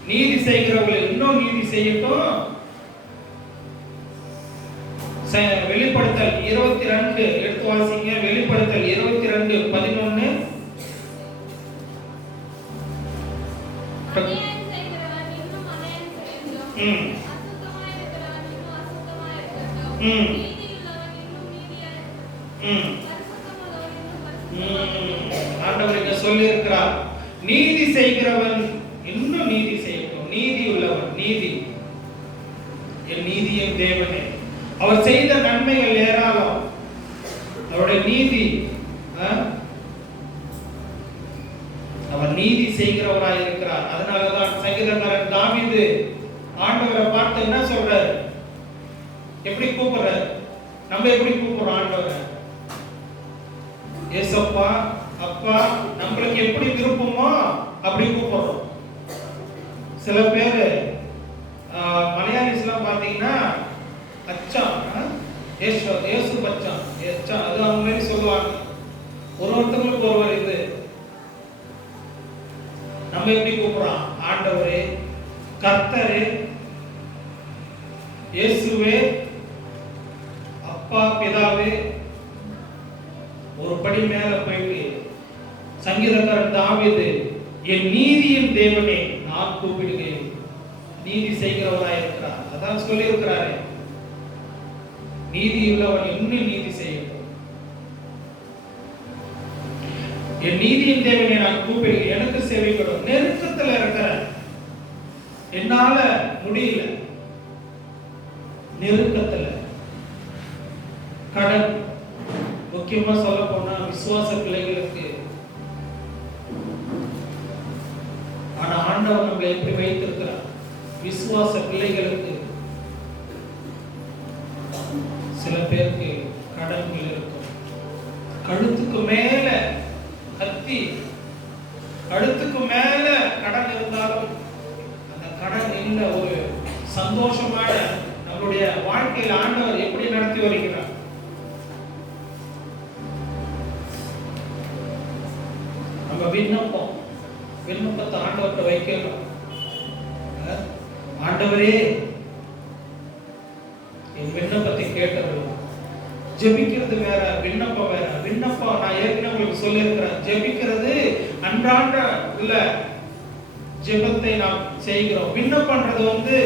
நீதி செய்கிறவர்கள் இன்னும் நீதி செய்யட்டும். வெளிப்படுத்தல் 22 எடுத்து வாசிங்க. வெளிப்படுத்தல் 22:11. ம் ம் ஆண்டவர் இங்க சொல்லி இருக்கிறார், நீதி செய்கிறவன் இன்னும் நீதி செய்யட்டும். நீதி உள்ளவன், நீதி என் நீதியின் தேவனே. அவர் செய்த நன்மைகள் ஏராளம், அவருடைய நீதி. அவர் நீதி செய்கிறவராய் இருக்கிறார். அதனாலதான் சங்கீதக்காரன் தாவீது ஆண்டவரை பார்த்து என்ன சொல்றாரு? எப்படி கூப்பிடுறாரு? நம்ம எப்படி கூப்பிடுறோம் ஆண்டவரை? ஏசப்பா, அப்பா. நம்மளுக்கு எப்படி விருப்பமோ அப்படி கூப்பிடுறோம். சில பேர் மலையாளிஸ்லாம் பாத்தீங்கன்னா அச்சா, ஏசு பச்சான், அது அவங்க மாதிரி சொல்லுவாங்க. ஒருத்தவங்களுக்கு ஒருவர் இது. நம்ம எப்படி கூப்பிடுறோம்? ஆண்டவரே, கர்த்தரே, இயேசுவே, அப்பா, பிதாவே. ஒரு படி மேல போயிட்டு சங்கீதக்காரன் தாவீது, என் நீதியின் தேவனே நான் கூப்பிடுகிறேன். நீதி செய்கிறவராய் இருக்கிறார். அதான் சொல்லி இருக்கிறாரே, நீதி உள்ளவன் இன்னும் நீதி செய்யட்டும். என் நீதியின் தேவனை நான் கூப்பிடுகிறேன், எனக்கு சேவை கொடும். நெருக்கத்துல இருக்கிற, என்னால முடியல, நெருக்கத்துல, கடன், முக்கியமா சொல்ல போனா விசுவாச பிள்ளைகளுக்கு. ஆனா ஆண்டவர் நம்மளை எப்படி வைத்திருக்கிறார்? விசுவாச பிள்ளைகளுக்கு. சில பேருக்கு கடன்கள் இருக்கும், கழுத்துக்கு மேல கத்தி, கழுத்துக்கு மேல கடன் இருந்தாலும் அந்த கடன் இல்ல, ஒரு சந்தோஷமான நம்மளுடைய வாழ்க்கையில் ஆண்டவர் எப்படி நடத்தி வருகிறார்? நம்ம விண்ணப்பத்தை ஆண்டவர்கிட்ட வைக்கணும். ஆண்டவரே, என் விண்ணப்பத்தை கேட்டவர்கள். ஜெபிக்கிறது வேற, விண்ணப்பம் வேற. விண்ணப்பம் நான் ஏற்கனவே உங்களுக்கு சொல்லியிருக்கிறேன். ஜெபிக்கிறது அன்றாட உள்ள ஜெபத்தை நாம் செய்கிறோம். விண்ணப்பம்ன்றது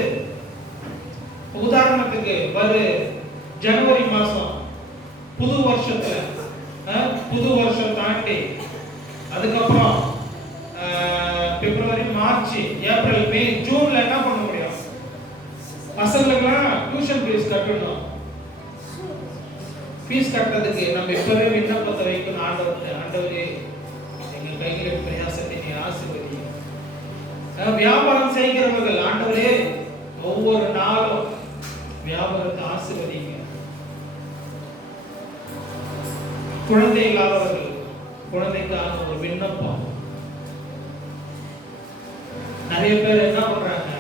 உதாரணத்துக்கு ஜனவரி மாசம் புது வருஷத்துல, புது வருஷம் தாண்டி அதுக்கப்புறம் பிப்ரவரி, மார்ச், ஏப்ரல், மே, ஜூன்ல என்ன பண்ண முடியும்? பசங்களுக்குலாம் டியூஷன் ஃபீஸ் கட்டணும். ஃபீஸ் கட்டுறதுக்கு நம்ம இப்பவே விண்ணப்பத்தை வைக்கணும். ஆண்டவரே, எங்க கையில பிரயாசத்தை நீ ஆசீர்வதி. வியாபாரம் செய்கிறவர்கள், ஆண்டவரே, ஒவ்வொரு நாளும் வியாபாரத்தை ஆசீர்வதிங்க. குழந்தை இல்லாதவர்கள், குழந்தைக்கான ஒரு விண்ணப்பம். நிறைய பேர் என்ன பண்றாங்க?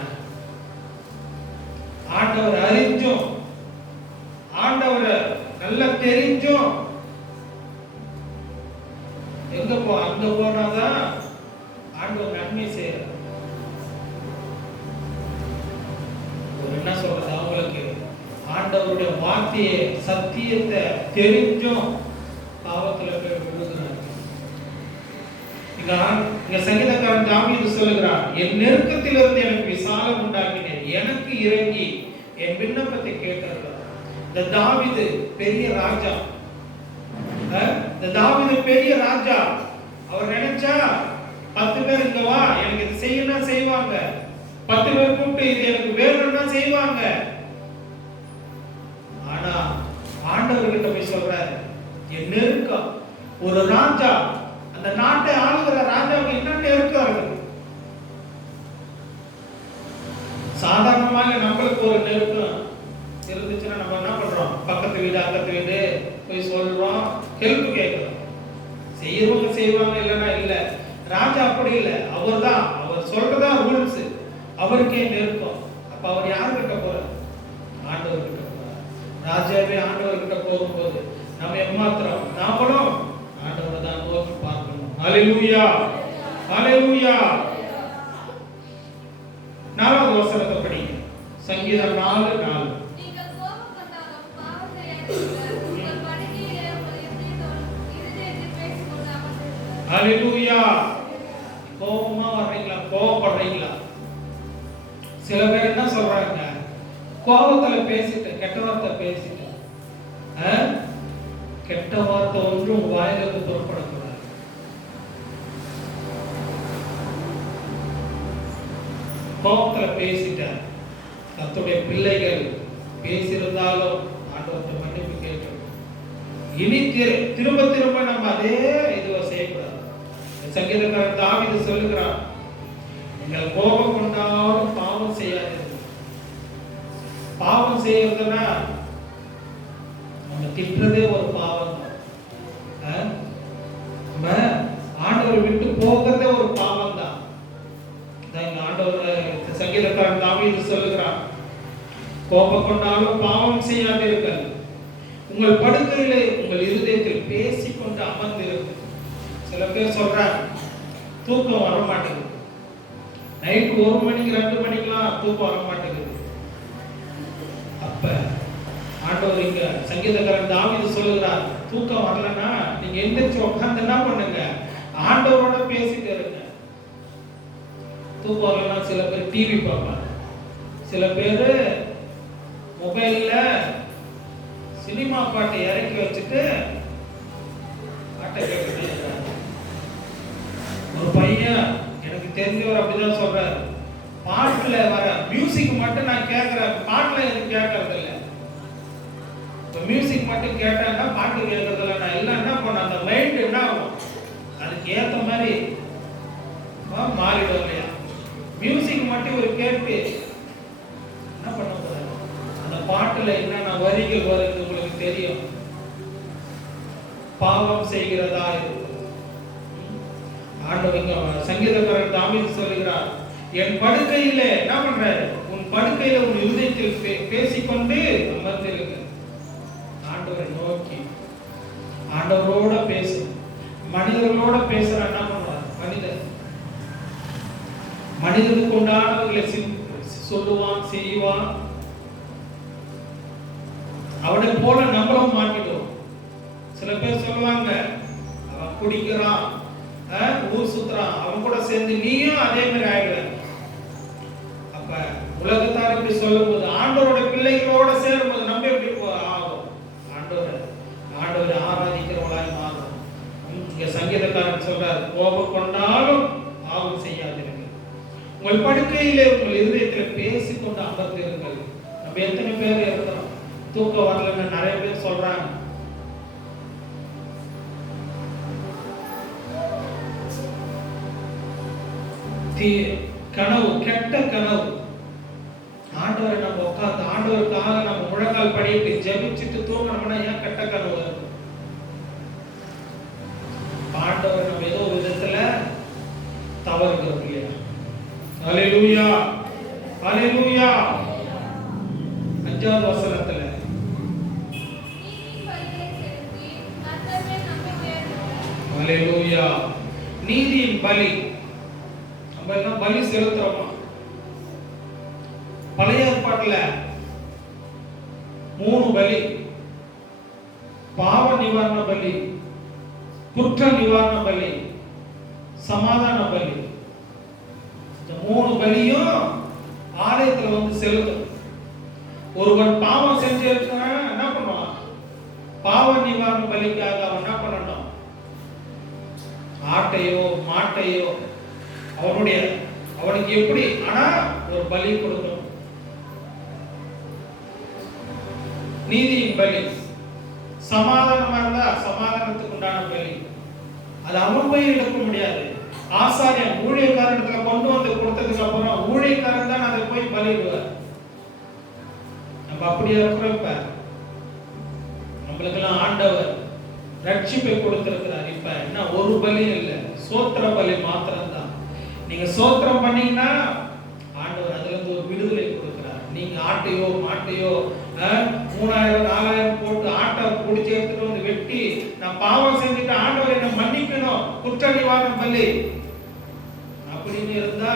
ஆண்டவரை அறிஞ்சும், ஆண்டவரை நல்லா தெரிஞ்சும் எங்க அங்க போனாதான் ஆண்டவர் நன்மை செய்யற. என்ன சொல்றது? அவங்களுக்கு ஆண்டவருடைய வார்த்தையை, சத்தியத்தை தெரிஞ்சும் பாவத்துல போய் விழுகிறாங்க. இங்க சங்கீதக்காரன் தாவீது சொல்லுகிறான், என் நெருக்கத்திலிருந்து எனக்கு விசாலம் உண்டாக்கினேன், எனக்கு இறங்கி என் விண்ணப்பத்தை கேட்டார்கள். இந்த தாவீது பெரிய ராஜா, இந்த தாவீது பெரிய ராஜா. அவர் நினைச்சா 10 பேர் இங்க வா, எனக்கு இது செய்யணும் செய்வாங்க. 10 பேர் கூப்பிட்டு இது எனக்கு வேணும்னா செய்வாங்க. ஆனா ஆண்டவர்கிட்ட போய் சொல்றாரு, என் நெருக்கம். ஒரு ராஜா, அந்த நாட்டை ஆளுகிற ராஜாவுக்கு என்ன நெருக்கம் இருக்கு? சாதாரணமாக நம்மளுக்கு ஒரு நெருக்கம் இருந்துச்சுன்னா நம்ம என்ன பண்றோம்? பக்கத்து வீடு, அக்கத்து வீடு போய் சொல்றோம், ஹெல்ப் கேட்கிறோம். செய்யறவங்க செய்வாங்க, இல்லைன்னா இல்ல. ராஜா அப்படி இல்லை. அவர் சொல்றதா ரூல்ஸ். அவருக்கே நெருக்கம். அப்ப அவர் யாருக்கிட்ட போறார்? ஆண்டவர்கிட்ட போறார். ராஜாவே ஆண்டவர்கிட்ட போகும்போது நம்ம எம்மாத்திரம் நாமளும் ஆண்டவரை தான் நோக்கி பார்க்கணும். ஹல்லேலூயா, ஹல்லேலூயா. 4வது வசனத்தை படிங்க. சங்கீதம் 4:4. ஹல்லேலூயா. கோபமா வர்றீங்களா? கோபப்படுறீங்களா? சில பேர் என்ன சொல்றாங்க? கோபத்துல பேசிட்டு, கெட்ட வார்த்தை பேசிட்டு கெட்ட வார்த்தை ஒன்றும் வாயிலிருந்து புறப்படக்கூடாது. கோபத்துல பேசிட்டார். தன்னுடைய பிள்ளைகள் பேசியிருந்தாலும் ஆண்டவர்கிட்ட மன்னிப்பு கேட்கணும். இனி திரும்ப திரும்ப நம்ம அதே இதுவை செய்யக்கூடாது. சங்கீதக்காரன் தாவீது சொல்லுகிறான், நீங்கள் கோபம் கொண்டாலும் பாவம் செய்யாதீர்கள். பாவம் செய்யறதுன்னா நம்ம திட்டுறதே ஒரு பாவம் தான். நம்ம ஆண்டவரை விட்டு போகிறதே ஒரு பாவம் தான். ஆண்டவர் சங்கீதக்காரன் தாவீது சொல்லுகிறான், கோபம் கொண்டாலும் பாவம் செய்யாதீர்கள். உங்கள் படுக்கையிலே உங்கள் இருதயத்தில் பேசிக்கொண்டு அமர்ந்திருக்கு. சில பேர் சொல்றாங்க தூக்கம் வர மாட்டேங்குது, நைட்டு 1 மணிக்கு 2 மணிக்கெல்லாம் தூக்கம் வர மாட்டேங்குது. அப்ப ஆண்டவர் இங்க சங்கீதக்காரன் தாவீது சொல்லுகிறார், தூக்கம் வரலன்னா நீங்க எந்திரிச்சு உட்கார்ந்து என்ன பண்ணுங்க, ஆண்டவரோட பேசிட்டு இருங்க. தூக்கம் வரலன்னா சில பேர் டிவி பார்ப்பாங்க, சில பேர் மொபைல்ல சினிமா பாட்டை இறக்கி வச்சுட்டு பாட்டை கேட்டுட்டு இருக்காங்க. ஒரு பையன் எனக்கு தெரிஞ்சவர் அப்படிதான் சொல்றாரு, பாட்டுல வர மியூசிக் மட்டும் நான் கேட்கிறேன், பாட்டுல எதுவும் கேட்கறது இல்லை. மியூசிக் மட்டும் கேட்டேன்னா பாட்டு கேட்கறது இல்லை. நான் எல்லாம் என்ன பண்ண, அந்த மைண்ட் என்ன ஆகும், அதுக்கு ஏற்ற மாதிரி மாறிடும் இல்லையா. மியூசிக் மட்டும் ஒரு கேட்டு என்ன பண்ண போறாரு, அந்த பாட்டுல என்னென்ன வரிகள் வருது உங்களுக்கு தெரியும். பாவம் செய்கிறதா இருக்கு. ஆண்டவர் சங்கீதக்காரன் தாவீது சொல்லுகிறார், என் படுக்கையிலே என்ன பண்றாரு, உன் படுக்கையில உன் இருதயத்தில் பேசிக்கொண்டு அமர்ந்திருக்க. ஆண்டவரை நோக்கி ஆண்டவரோட பேசு. மனிதர்களோட பேசுற என்ன பண்ணுவார், மனிதனுக்கு உண்டானவர்களை சொல்லுவான், செய்வான். அவனை போல நம்மளும் மாட்டிடுவோம். சில பேர் சொல்லுவாங்க, அவன் குடிக்கிறான், ஊர் சுத்துறான், அவன் கூட சேர்ந்து நீயும் அதே மாதிரி ஆயிடுவ. அப்ப உலகத்தார் இப்படி சொல்லும் போது ஆண்டவரோட பிள்ளைகளோட சேரும் போது நம்ம எப்படி ஆகும், ஆண்டவரை ஆராதிக்கிறவளாய் மாறும். இங்க சங்கீதக்காரன் சொல்றாரு, கோபம் கொண்டாலும் பாவம் செய்யாதீர்கள். உங்கள் படுக்கையிலே உங்கள் இருதயத்தில் பேசிக்கொண்டு அமர்ந்திருங்கள். நம்ம எத்தனை பேர் இருக்கிறோம், தூக்கம் வரலன்னு நிறைய பேர் சொல்றாங்க. கனவு, கெட்ட கனவு. ஆண்டவரை நம்ம உட்கார்ந்து ஆண்டவருக்காக நம்ம முழங்கால் படிட்டு ஜெபிச்சுட்டு தூங்கணும்னா ஏன் கெட்ட கனவு வரும்? ஆண்டவரை நம்ம ஏதோ விதத்துல தவறுகிறோம் இல்லையா? ஹல்லேலூயா, ஹல்லேலூயா. 5வது வசனத்துல ஹல்லேலூயா, நீதியின் பலி. நம்ம எல்லாம் பலி செலுத்துறோமா? பழைய ஏற்பாட்டுல 3 பலி: பாவ நிவாரண பலி, குற்ற நிவாரண பலி, சமாதான பலி. இந்த 3 பலியும் ஆலயத்துல வந்து செலுத்தும். ஒருவன் பாவம் செஞ்சு என்ன பண்ணுவான், பாவ நிவாரண பலிக்காக அவன் என்ன பண்ணணும், ஆட்டையோ மாட்டையோ அவனுக்கு எப்படி ஆனா ஒரு பலி கொடுக்கணும். நீதியின் பலி. சமாதானமா இருந்தா சமாதானத்துக்கு உண்டான பலி. அது அவன் போய் எடுக்க முடியாது. ஆசாரியன் ஊழியக்காரத்துல கொண்டு வந்து கொடுத்ததுக்கு அப்புறம் ஊழியக்காரன் தான் அதை போய் பலிடுவார். நம்ம அப்படியே இருக்கிறோம். இப்ப நம்மளுக்கெல்லாம் ஆண்டவர் ரட்சிப்பை கொடுத்திருக்கிறார். இப்ப என்ன, ஒரு பலி இல்லை, சோத்திர பலி மாத்திரம் தான். நீங்க சோத்திரம் பண்ணீங்கன்னா ஆண்டவர் அதுல இருந்து ஒரு விடுதலை கொடுக்கிறார். நீங்க ஆட்டையோ மாட்டையோ 3000 4000 போட்டு ஆட்டை பிடிச்சி எடுத்துட்டு வந்து வெட்டி, நான் பாவம் செஞ்சுட்டு ஆண்டவர் என்ன மன்னிக்கணும், குற்ற நிவாரண பலி அப்படின்னு இருந்தா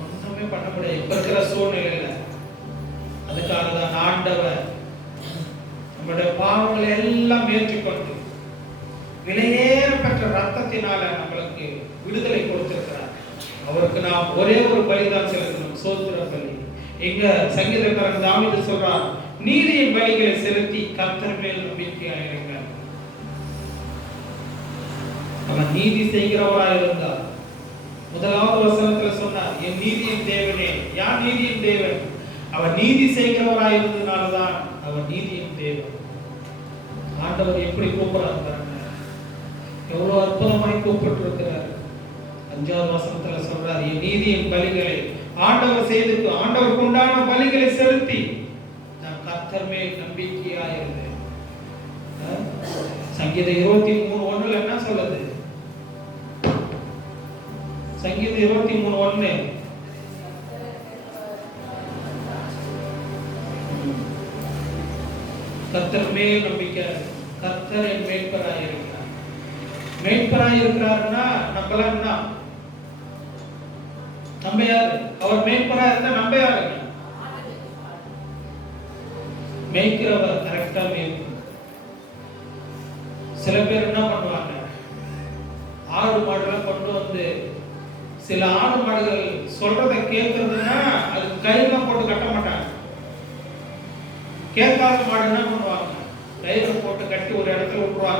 ஒண்ணுமே பண்ண முடியாது இப்ப இருக்கிற சூழ்நிலையில. அதுக்காக தான் ஆண்டவர் நம்முடைய பாவங்களை எல்லாம் ஏற்றுக்கொண்டு விலையேற பெற்ற ரத்தத்தினால நம்மளுக்கு விடுதலை கொடுத்திருக்கிறார். அவருக்கு நாம் ஒரே ஒரு பலிதான் செலுத்தணும், சோத்திர பலி. எங்க சங்கீதக்காரன் தாவீது சொல்றார், நீதியின் பலிகளை செலுத்தி கர்த்தர் மேல் நம்பிக்கையாயிருங்கள். அவர் நீதி செய்கிறவராய் இருந்தார். முதலாவது வசனத்துல சொன்னார், என் நீதியின் தேவனே. யார் நீதியின் தேவன்? அவர் நீதி செய்கிறவராய் இருந்ததுனாலதான் அவர் நீதியின் தேவன். ஆண்டவர் எப்படி கூப்பிடுறார் பாருங்க, எவ்வளவு அற்புதமாய் கூப்பிட்டிருக்கிறார். 5வது வசனத்துல சொல்றார், என் நீதியின் பலிகளை ஆண்டவருக்கு உண்டான பலிகளை செலுத்தி நான் கர்த்தர் மேல் நம்பிக்கையாயிருந்தேன். சங்கீதம் 23:1 என்ன சொல்லுது? சங்கீதம் 23:1 கர்த்தர் மேல் நம்பிக்கை. கர்த்தர் என் மேய்ப்பராய் இருக்கிறார். மேய்ப்பராய் இருக்கிறாருன்னா நம்மளாம் என்ன? நம்ம யாரு? அவர் மேய்ப்பரா இருந்தா நம்ம யாருங்க? மேய்க்கிறவர் கரெக்டா மேய்க்கணும். சில பேர் என்ன பண்ணுவாங்க, ஆடு மாடுலாம் கொண்டு வந்து, சில ஆடு மாடுகள் சொல்றதை கேட்கறதுன்னா அது கையெல்லாம் போட்டு கட்ட மாட்டாங்க. கேட்காத மாடு என்ன பண்ணுவாங்க, கயிறு போட்டு கட்டி ஒரு இடத்துல விட்டுருவாங்க.